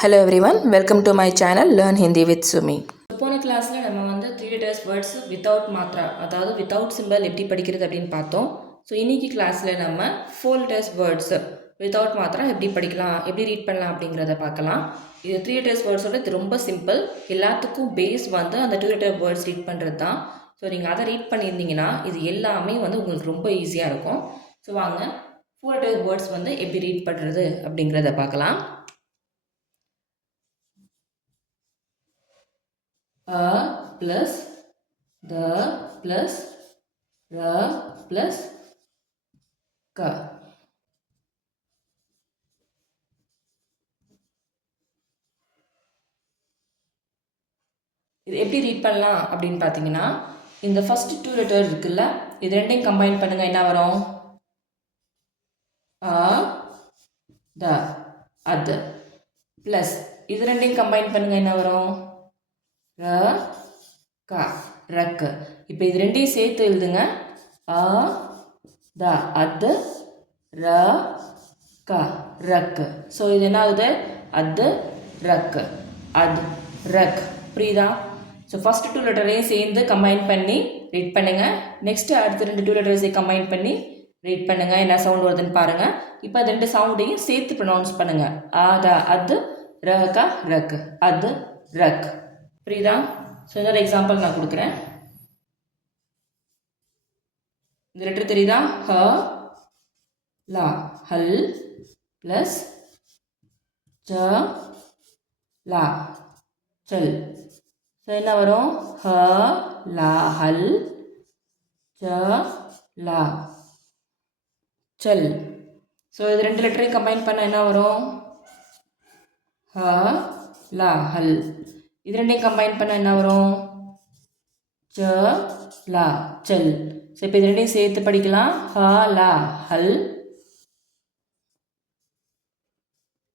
Hello everyone, welcome to my channel Learn Hindi with Sumi. போன கிளாஸில் நம்ம வந்து 3 letters வேர்ட்ஸ் வித்தவுட் மாத்ரா அதாவது வித்தவுட் சிம்பிள் எப்படி படிக்கிறது அப்படின்னு பார்த்தோம். ஸோ இன்றைக்கி கிளாஸில் நம்ம 4 letters வேர்ட்ஸ் வித்தவுட் மாத்ரா எப்படி படிக்கலாம், எப்படி ரீட் பண்ணலாம் அப்படிங்கிறத பார்க்கலாம். இது 3 letters வேர்ட்ஸோட இது ரொம்ப சிம்பிள். எல்லாத்துக்கும் பேஸ் வந்து அந்த 2 letter வேர்ட்ஸ் ரீட் பண்ணுறது தான். ஸோ நீங்கள் அதை ரீட் பண்ணியிருந்தீங்கன்னா இது எல்லாமே வந்து உங்களுக்கு ரொம்ப ஈஸியாக இருக்கும். ஸோ வாங்க 4 letter வேர்ட்ஸ் வந்து எப்படி ரீட் பண்ணுறது அப்படிங்கிறத பார்க்கலாம். A plus the plus ra plus ka. இது எப்படி ரீட் பண்ணலாம் அப்படின்னு பார்த்தீங்கன்னா, இந்த ஃபர்ஸ்ட் 2 லெட்டர் இருக்குல்ல, இது ரெண்டையும் கம்பைன் பண்ணுங்க. என்ன வரும்? a the அது ப்ளஸ் இது ரெண்டையும் கம்பைன் பண்ணுங்க. என்ன வரும்? ர க ரக்கு. இப்போ இது ரெண்டையும் சேர்த்து எழுதுங்க. அ த அது ர க ரக்கு. ஸோ இது என்ன ஆகுது? அது ரக்கு அது ரக். புரியுதா? ஸோ ஃபஸ்ட்டு 2 லெட்டரையும் சேர்ந்து கம்பைன் பண்ணி ரீட் பண்ணுங்கள். நெக்ஸ்ட்டு அடுத்த 2 லெட்டர்ஸையும் கம்பைன் பண்ணி ரீட் பண்ணுங்கள். என்ன சவுண்ட் வருதுன்னு பாருங்கள். இப்போ அது 2 சவுண்டையும் சேர்த்து ப்ரொனவுன்ஸ் பண்ணுங்கள். அ த அது ர க ரக்கு அது ரக். புரியுதா? ஸோ இன்னொரு எக்ஸாம்பிள் நான் கொடுக்குறேன். இந்த லெட்டர் தெரியுதா? ஹ லா ஹல் ப்ளஸ் ஜ லா சல். ஸோ என்ன வரும்? ஹ லா ஹல் ஜ லா சல். ஸோ இது 2 லெட்டரையும் கம்பைன் பண்ண என்ன வரும்? ஹ லா ஹல். இது ரெண்டையும் கம்பைன் பண்ண என்ன வரும்? ச லா சல். ஸோ இப்போ இது ரெண்டையும் சேர்த்து படிக்கலாம். ஹ லா ஹல்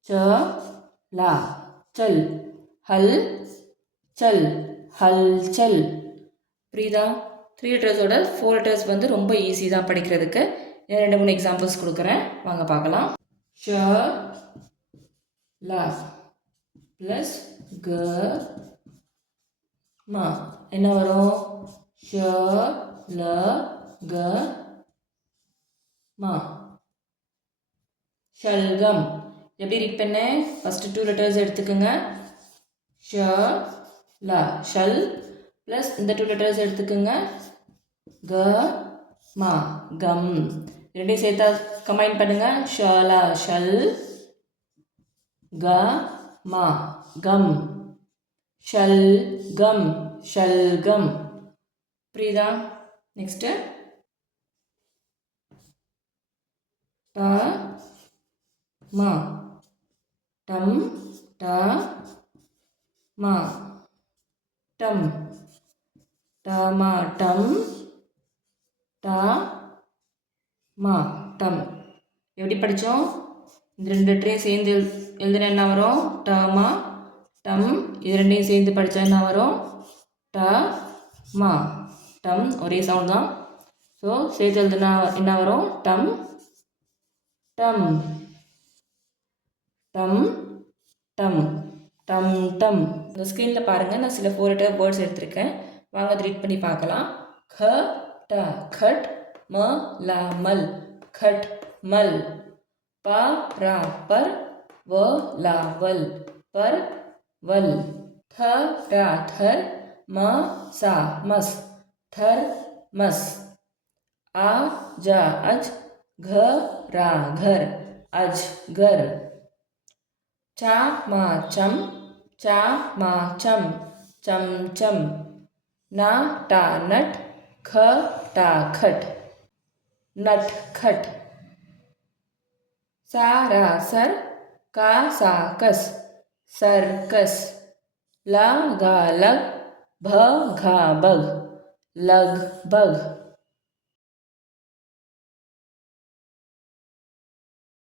ச லா சல் ஹல் சல் ஹல் சல். புரியுதா? 3 லெட்டர்ஸோட 4 லெட்டர்ஸ் வந்து ரொம்ப ஈஸி தான் படிக்கிறதுக்கு. 2-3 எக்ஸாம்பிள்ஸ் கொடுக்குறேன், வாங்க பார்க்கலாம். ஷ லா ப்ளஸ் க மா என்ன வரும்? ஷ ல க மா ஷல்கம். எப்படி ரீட் பண்ணேன்? ஃபஸ்ட்டு 2 லெட்டர்ஸ் எடுத்துக்கோங்க. ஷ ல ஷல் ப்ளஸ் இந்த 2 லெட்டர்ஸ் எடுத்துக்கோங்க. க மா கம். ரெண்டையும் சேர்த்தா கம்பைன் பண்ணுங்க. ஷ ல ஷல் க மா கம் ஷல்கம் ஷல்கம். புரியுதா? நெக்ஸ்ட்டு ட மா டம் ட மா டம் ட மா டம் ட மா டம். எப்படி படித்தோம்? இந்த 2 லெட்டரையும் சேர்ந்து எழுதுனா என்ன வரும்? ட மா டம். இது ரெண்டையும் சேர்ந்து படித்தா என்ன வரும்? ட மா டம். ஒரே சவுண்ட் தான். ஸோ சேர்த்து எழுதுனா என்ன வரும்? டம் டம் டம் டம் டம் டம். இந்த ஸ்க்ரீனில் பாருங்கள், நான் சில 4 லெட்டர் வேர்ட்ஸ் எடுத்திருக்கேன். வாங்க அதை ரீட் பண்ணி பார்க்கலாம். க ட கட் ம ல மல் கட் மல் ப ரா பர் வ லா வல் பர் वल थ रा थर म सा मस थर मस आ जा अज घ रा घर अज घर चा मा चम चा मा चम चम चम ना टा नट ख टा खट नट खट सा रा सर का सा कस सर्कस ला गा लग भ घा बग लग बग